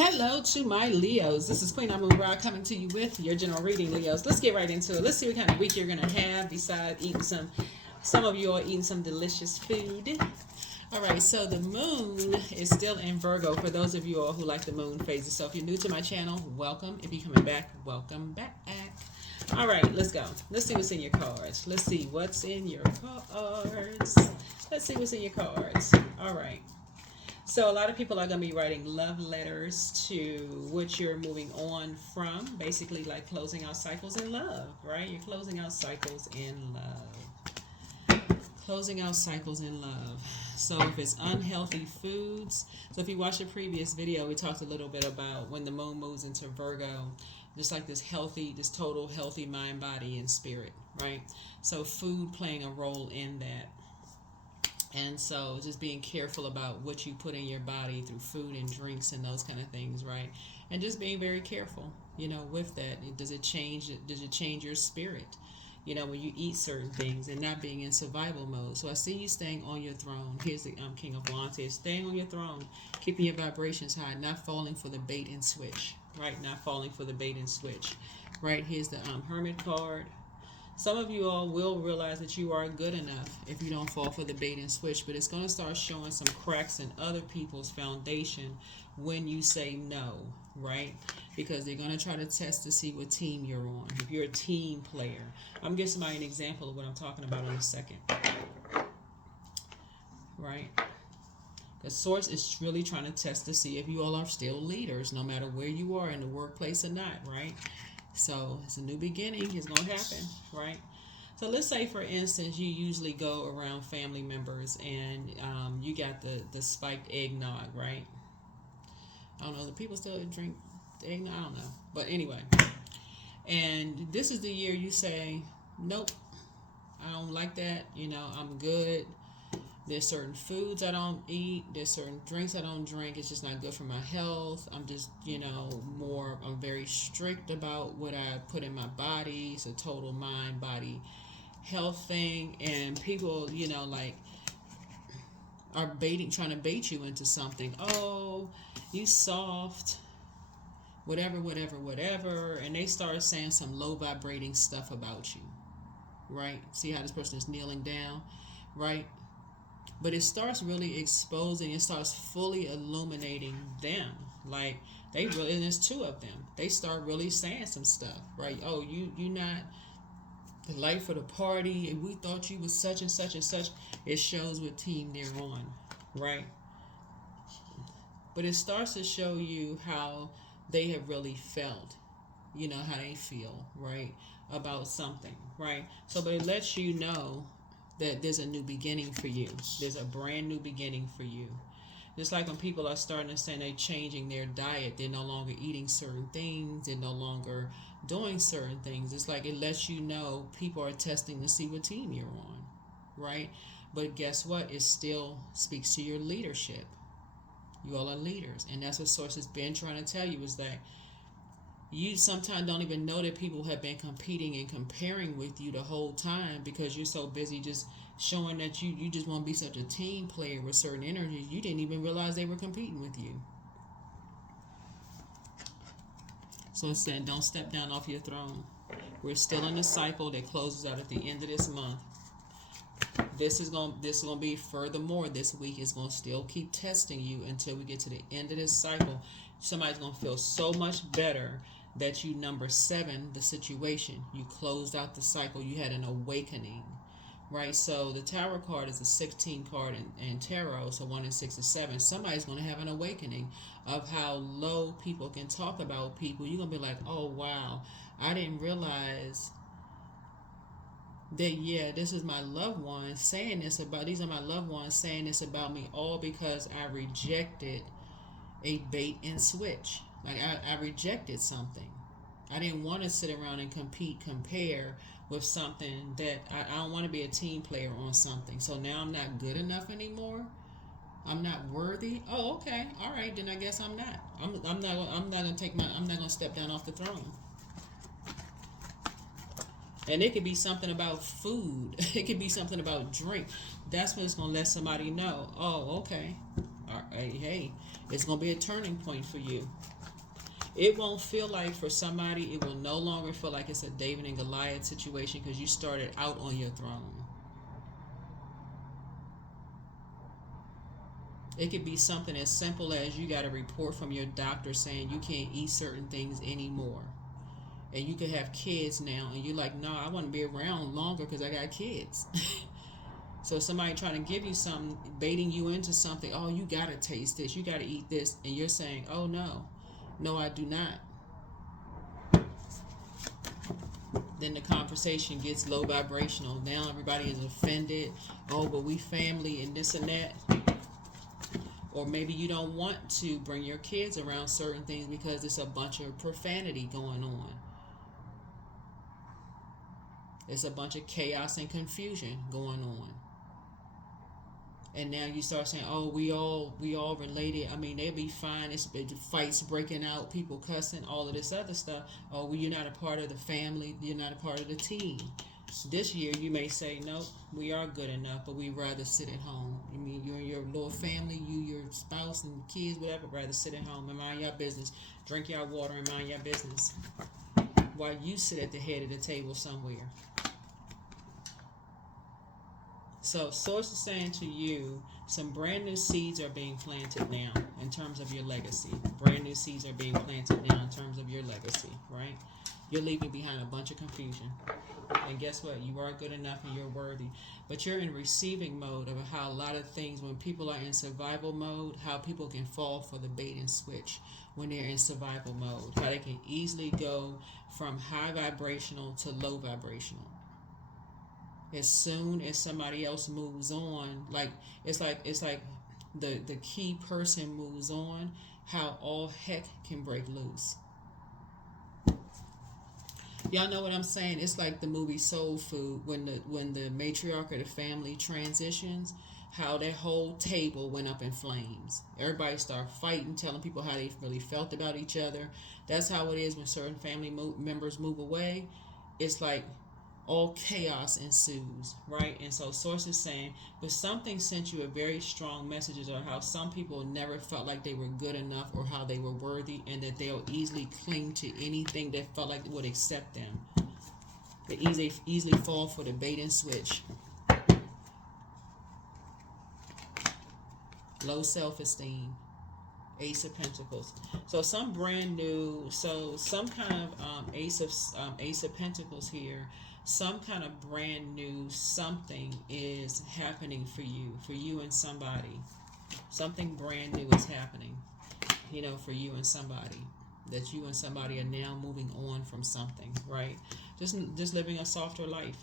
Hello to my Leos. This is Queen Amun Ra coming to you with your general reading, Leos. Let's get right into it. Let's see what kind of week you're going to have besides eating some of you are eating some delicious food. All right, so the moon is still in Virgo for those of you all who like the moon phases. So if you're new to my channel, welcome. If you're coming back, welcome back. All right, let's go. Let's see what's in your cards. Let's see what's in your cards. Let's see what's in your cards. All right. So a lot of people are going to be writing love letters to what you're moving on from, basically like closing out cycles in love, right? You're closing out cycles in love. Closing out cycles in love. So if it's unhealthy foods, so if you watched the previous video, we talked a little bit about when the moon moves into Virgo, just like this total healthy mind, body, and spirit, right? So food playing a role in that. And so just being careful about what you put in your body through food and drinks and those kind of things, right? And just being very careful, with that. Does it change your spirit? When you eat certain things and not being in survival mode. So I see you staying on your throne. Here's the King of Wands here. Staying on your throne, keeping your vibrations high, not falling for the bait and switch, right? Not falling for the bait and switch, right? Here's the Hermit card. Some of you all will realize that you are good enough if you don't fall for the bait and switch, but it's going to start showing some cracks in other people's foundation when you say no, right? Because they're going to try to test to see what team you're on. If you're a team player, I'm giving somebody an example of what I'm talking about in a second, right? The source is really trying to test to see if you all are still leaders, no matter where you are in the workplace or not, right? So it's a new beginning. It's going to happen, right? So let's say, for instance, you usually go around family members and you got the spiked eggnog, right? I don't know. Do people still drink eggnog? I don't know. But anyway. And this is the year you say, nope, I don't like that. I'm good. There's certain foods I don't eat. There's certain drinks I don't drink. It's just not good for my health. I'm just, I'm very strict about what I put in my body. It's a total mind, body, health thing. And people, are trying to bait you into something. Oh, you soft, whatever. And they start saying some low vibrating stuff about you, right? See how this person is kneeling down, right? But it starts really exposing, it starts fully illuminating them. Like, and there's two of them. They start really saying some stuff, right? Oh, you not the life of the party, and we thought you was such and such and such. It shows what team they're on, right? But it starts to show you how they have really felt, how they feel, right? About something, right? So, but it lets you know that there's a new beginning for you. There's a brand new beginning for you. Just like when people are starting to say they're changing their diet, they're no longer eating certain things, they're no longer doing certain things. It's like it lets you know people are testing to see what team you're on, right? But guess what? It still speaks to your leadership. You all are leaders. And that's what Source has been trying to tell you, is that you sometimes don't even know that people have been competing and comparing with you the whole time, because you're so busy just showing that you just want to be such a team player with certain energies. You didn't even realize they were competing with you. So it's saying, don't step down off your throne. We're still in the cycle that closes out at the end of this month. This is going to be, furthermore, this week is going to still keep testing you until we get to the end of this cycle. Somebody's going to feel so much better that you number 7 the situation. You closed out the cycle. You had an awakening, right? So the Tower card is a 16 card in tarot, so 1 and 6 is 7. Somebody's going to have an awakening of how low people can talk about people. You're going to be like, oh, wow, I didn't realize that, yeah, this is my loved one saying this about, these are my loved ones saying this about me, all because I rejected a bait and switch. Like, I rejected something. I didn't want to sit around and compare with something that I don't want to be a team player on something. So now I'm not good enough anymore. I'm not worthy. Oh, okay, all right. Then I guess I'm not. I'm not gonna step down off the throne. And it could be something about food. It could be something about drink. That's when it's going to let somebody know, oh, okay. All right, hey, it's going to be a turning point for you. It won't feel like, for somebody, it will no longer feel like it's a David and Goliath situation because you started out on your throne. It could be something as simple as you got a report from your doctor saying you can't eat certain things anymore. And you could have kids now, and you're like, no, I want to be around longer because I got kids. So somebody trying to give you something, baiting you into something, oh, you got to taste this, you got to eat this, and you're saying, oh, no, I do not. Then the conversation gets low vibrational. Now everybody is offended. Oh, but we family and this and that. Or maybe you don't want to bring your kids around certain things because it's a bunch of profanity going on. It's a bunch of chaos and confusion going on. And now you start saying, oh, we all related. I mean, they'll be fine. It's fights breaking out, people cussing, all of this other stuff. Oh, well, you're not a part of the family. You're not a part of the team. This year, you may say, no, we are good enough, but we'd rather sit at home. I mean, you and your little family, you, your spouse and kids, whatever, rather sit at home and mind your business. Drink your water and mind your business. While you sit at the head of the table somewhere. So, Source is saying to you, some brand new seeds are being planted now in terms of your legacy. Brand new seeds are being planted now in terms of your legacy, right? You're leaving behind a bunch of confusion. And guess what? You are good enough and you're worthy. But you're in receiving mode of how a lot of things, when people are in survival mode, how people can fall for the bait and switch when they're in survival mode. How they can easily go from high vibrational to low vibrational. As soon as somebody else moves on, like it's like the key person moves on, how all heck can break loose. Y'all know what I'm saying? It's like the movie Soul Food when the matriarch of the family transitions, how that whole table went up in flames. Everybody started fighting, telling people how they really felt about each other. That's how it is when certain family members move away. It's like all chaos ensues, right? And so Source is saying, but something sent you a very strong messages on how some people never felt like they were good enough or how they were worthy, and that they'll easily cling to anything that felt like it would accept them. They easily fall for the bait and switch. Low self-esteem. Ace of Pentacles. So some brand new, some kind of Ace of Pentacles here. Some kind of brand new something is happening for you and somebody. Something brand new is happening, for you and somebody. That you and somebody are now moving on from something, right? Just living a softer life.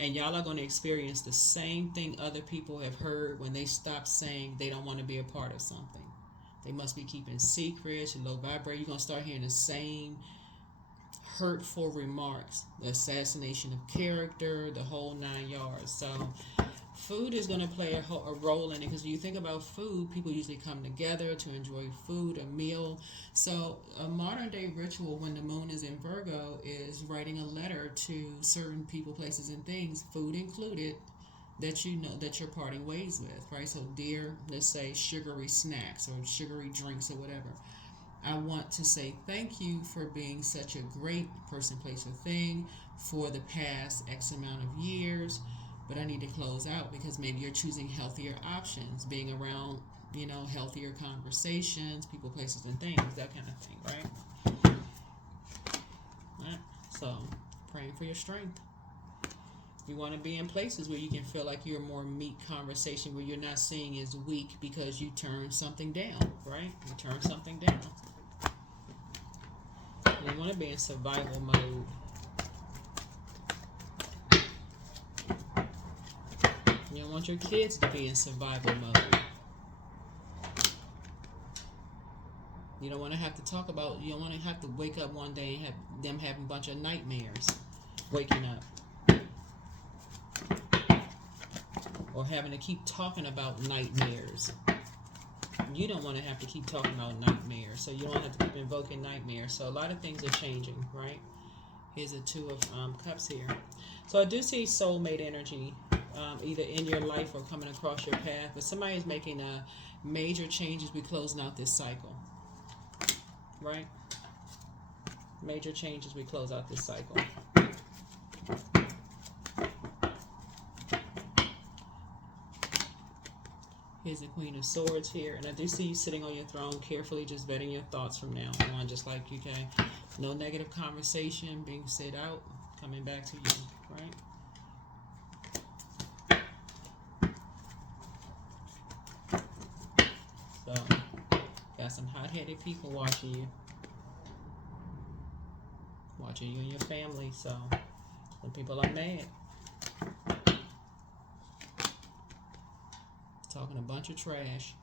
And y'all are going to experience the same thing other people have heard when they stop saying they don't want to be a part of something. They must be keeping secrets, low vibrate. You're going to start hearing the same hurtful remarks, the assassination of character, the whole 9 yards. So food is going to play a role in it, because when you think about food, people usually come together to enjoy food, a meal. So a modern day ritual when the moon is in Virgo is writing a letter to certain people, places, and things, food included, that you know that you're parting ways with, right? So dear, let's say sugary snacks or sugary drinks or whatever. I want to say thank you for being such a great person, place, or thing for the past X amount of years, but I need to close out because maybe you're choosing healthier options, being around, healthier conversations, people, places, and things, that kind of thing, right? Right? So, praying for your strength. You want to be in places where you can feel like you're more meat conversation, where you're not seeing as weak because you turn something down, right? You turn something down. You want to be in survival mode. You don't want your kids to be in survival mode. You don't want to have to talk about, you don't want to have to wake up one day and have them having a bunch of nightmares waking up. Or having to keep talking about nightmares. You don't want to have to keep talking about nightmares, so you don't have to keep invoking nightmares. So a lot of things are changing, right? Here's the Two of Cups here. So I do see soulmate energy, either in your life or coming across your path. But somebody is making major changes. We're closing out this cycle, right? Major changes. We close out this cycle. Here's the Queen of Swords here. And I do see you sitting on your throne carefully, just vetting your thoughts from now on. Just like, okay, no negative conversation being said out, coming back to you, right? So, got some hot-headed people watching you. Watching you and your family. So, some people are mad. Talking a bunch of trash.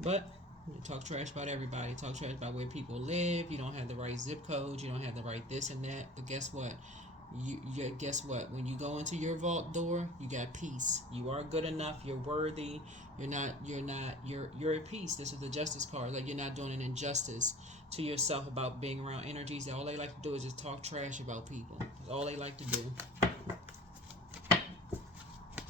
But you talk trash about everybody. Talk trash about where people live. You don't have the right zip code. You don't have the right this and that. But guess what? Guess what? When you go into your vault door, you got peace. You are good enough. You're worthy. You're at peace. This is the Justice card. Like, you're not doing an injustice to yourself about being around energies that all they like to do is just talk trash about people. That's all they like to do.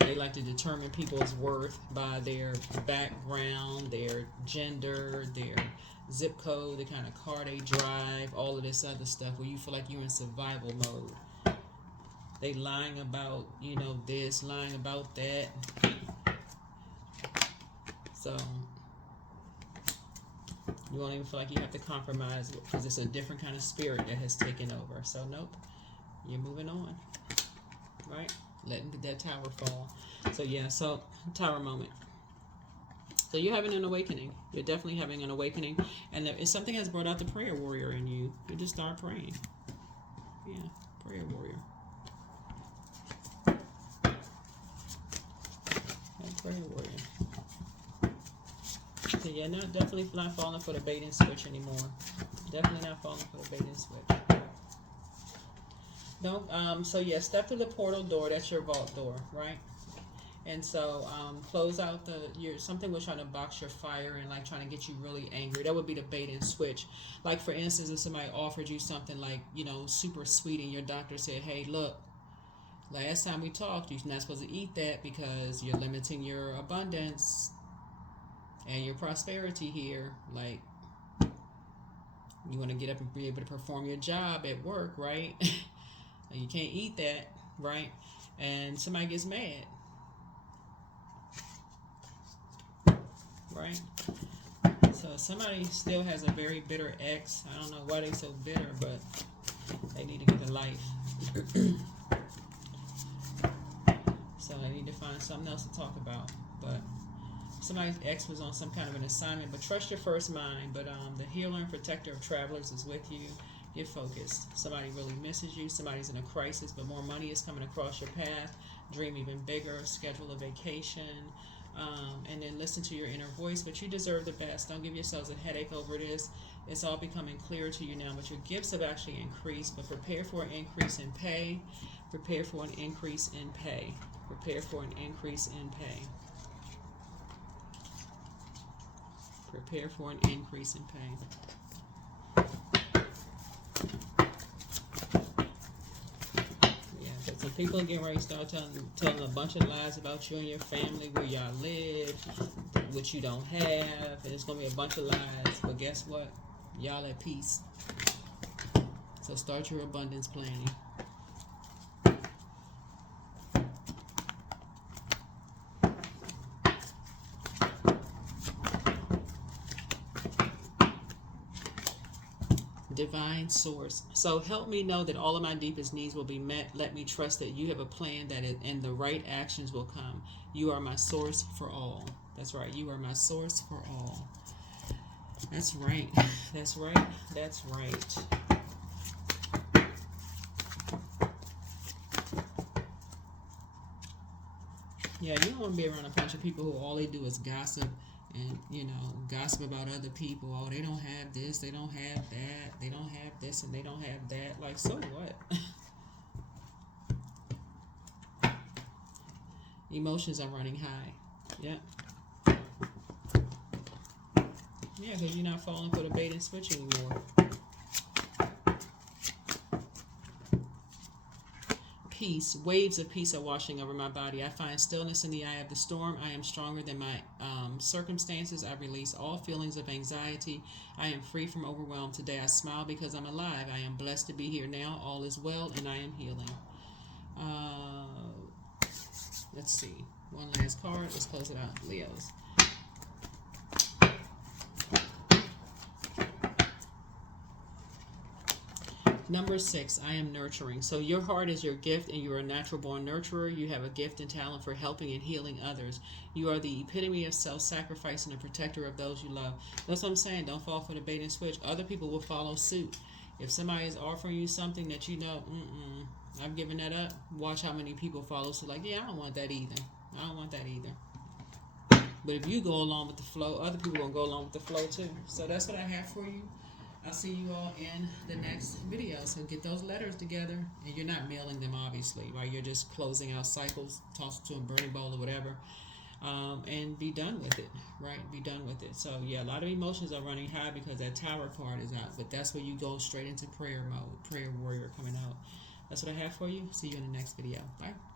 They like to determine people's worth by their background, their gender, their zip code, the kind of car they drive, all of this other stuff where you feel like you're in survival mode. They lying about, this, lying about that. So you won't even feel like you have to compromise because it's a different kind of spirit that has taken over. So nope, you're moving on, right? Letting that tower fall. So yeah, so tower moment. So you're having an awakening. You're definitely having an awakening. And if something has brought out the prayer warrior in you, you just start praying. Yeah, prayer warrior. Yeah, prayer warrior. So yeah, definitely not falling for the bait and switch anymore. Definitely not falling for the bait and switch. No, so yeah, step through the portal door. That's your vault door, right? And so close out something was trying to box your fire and like trying to get you really angry. That would be the bait and switch. Like, for instance, if somebody offered you something like, super sweet, and your doctor said, hey, look, last time we talked, you're not supposed to eat that because you're limiting your abundance and your prosperity here. Like, you want to get up and be able to perform your job at work, right? You can't eat that, right? And somebody gets mad, right? So somebody still has a very bitter ex. I don't know why they're so bitter, but they need to get a life. So they need to find something else to talk about. But somebody's ex was on some kind of an assignment. But trust your first mind. But the healer and protector of travelers is with you. Get focused. Somebody really misses you. Somebody's in a crisis, but more money is coming across your path. Dream even bigger. Schedule a vacation. And then listen to your inner voice. But you deserve the best. Don't give yourselves a headache over this. It's all becoming clearer to you now. But your gifts have actually increased. But prepare for an increase in pay. Prepare for an increase in pay. Prepare for an increase in pay. Prepare for an increase in pay. Some people are getting ready to start telling a bunch of lies about you and your family, where y'all live, which you don't have, and it's going to be a bunch of lies. But guess what? Y'all at peace. So start your abundance planning. Divine source. So help me know that all of my deepest needs will be met. Let me trust that you have a plan and the right actions will come. You are my source for all. That's right. You are my source for all. That's right. That's right. That's right. Yeah, you don't want to be around a bunch of people who all they do is gossip. And, gossip about other people. Oh, they don't have this, they don't have that, they don't have this, and they don't have that. Like, so what? Emotions are running high. Yeah. Yeah, because you're not falling for the bait and switch anymore. peace, waves of peace are washing over my body. I find stillness in the eye of the storm. I am stronger than my circumstances. I release all feelings of anxiety. I am free from overwhelm. Today I smile because I'm alive. I am blessed to be here now. All is well and I am healing. Let's see. One last card. Let's close it out, Leos. Number 6, I am nurturing. So your heart is your gift and you're a natural born nurturer. You have a gift and talent for helping and healing others. You are the epitome of self-sacrifice and a protector of those you love. That's what I'm saying. Don't fall for the bait and switch. Other people will follow suit. If somebody is offering you something that you know, I've given that up, watch how many people follow suit. Like, yeah, I don't want that either. I don't want that either. But if you go along with the flow, other people are going to go along with the flow too. So that's what I have for you. I'll see you all in the next video. So get those letters together. And you're not mailing them, obviously, right? You're just closing out cycles, toss it to a burning bowl or whatever. And be done with it, right? Be done with it. So, yeah, a lot of emotions are running high because that Tower card is out. But that's where you go straight into prayer mode. Prayer warrior coming out. That's what I have for you. See you in the next video. Bye.